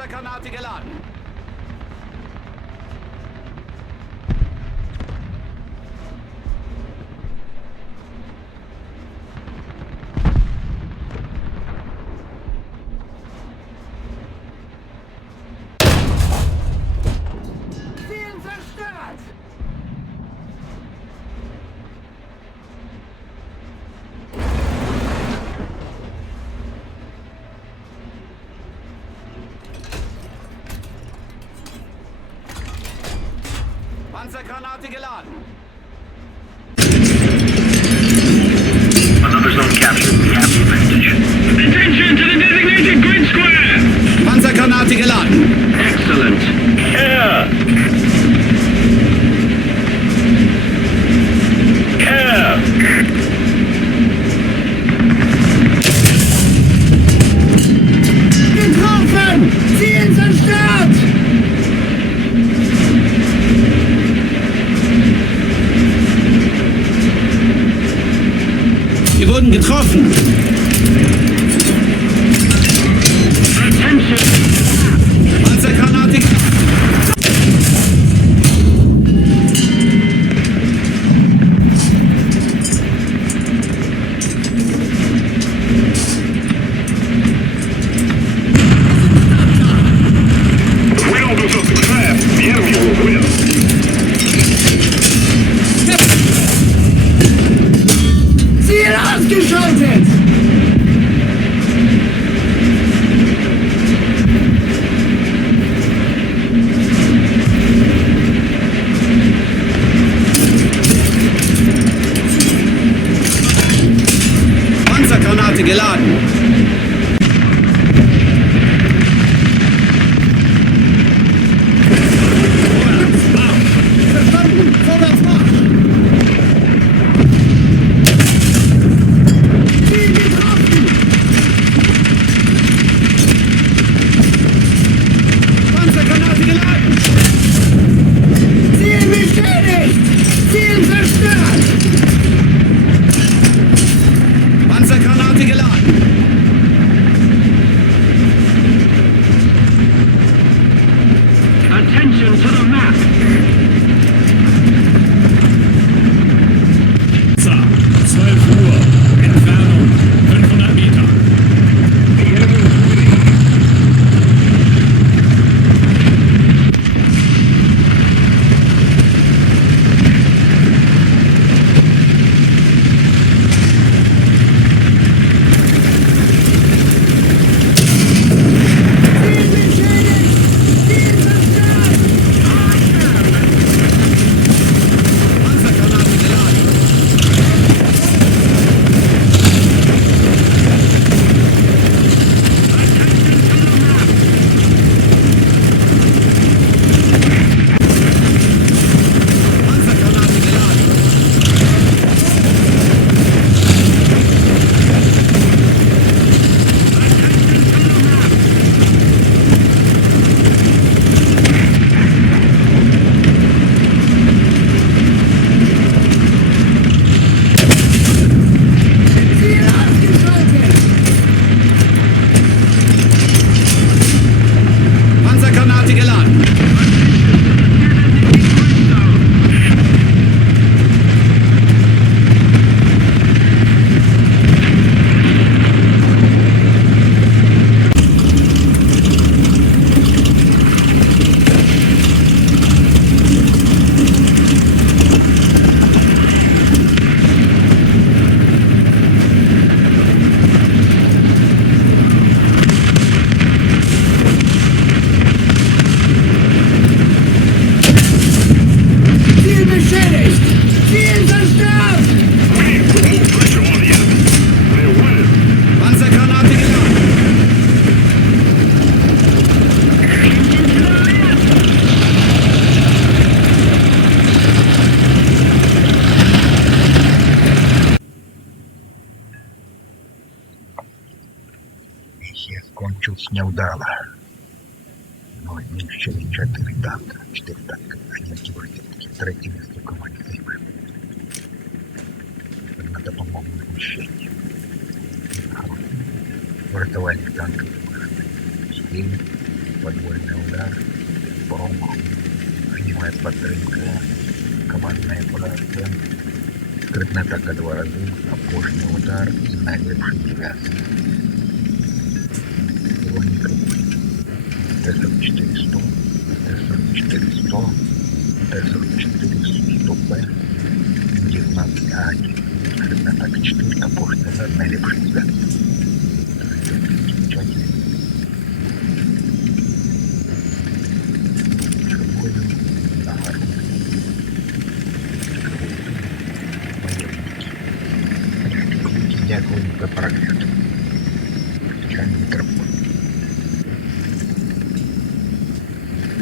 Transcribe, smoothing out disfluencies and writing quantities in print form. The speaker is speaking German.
Panzergranate geladen. Ziel zerstört! Panzergranate geladen. Another zone captured. We have the advantage. Attention to the designated grid square! Panzergranate geladen. Excellent. Air! Air! Getroffen! Ziel zerstört! Wir wurden getroffen. Panzergranate geladen. If we don't do something fast, the enemy will win. Ziel ausgeschaltet! Panzergranate geladen. Verstanden! Vorwärts Marsch! Ziel getroffen! Panzergranate geladen. Ziel beschädigt! Ziel zerstört! Panzergranate geladen. Attention to the map! 12 Uhr. Entfernung 500 Meter. Ziel beschädigt! Ziel zerstört! Panzergranate geladen. Panzergranate geladen. Ziel ausgeschaltet! Panzergranate geladen. Ziel beschädigt! Ziel zerstört! Remove pressure on the enemy. They're winning. Panzergranate geladen. Миссия кончилась неудало. Но не ще 4 танка. 4 танка. Один кибернетики. Третий место в команде займет. На допомогу знищенню. Врятувальник танків. Стіль. подвойный удар, промах, огневая подтримка, командная поразка, скрытная атака 2 раза, опошний удар и найлепший вяз. Его никакой. Т-44-100, Т-44-100, Т-44-100Б, 19А1, скрытная атака 4, опошний удар, найлепший вяз. Замечательно. Червою на гору. Воєнники. Дякую за прогляд.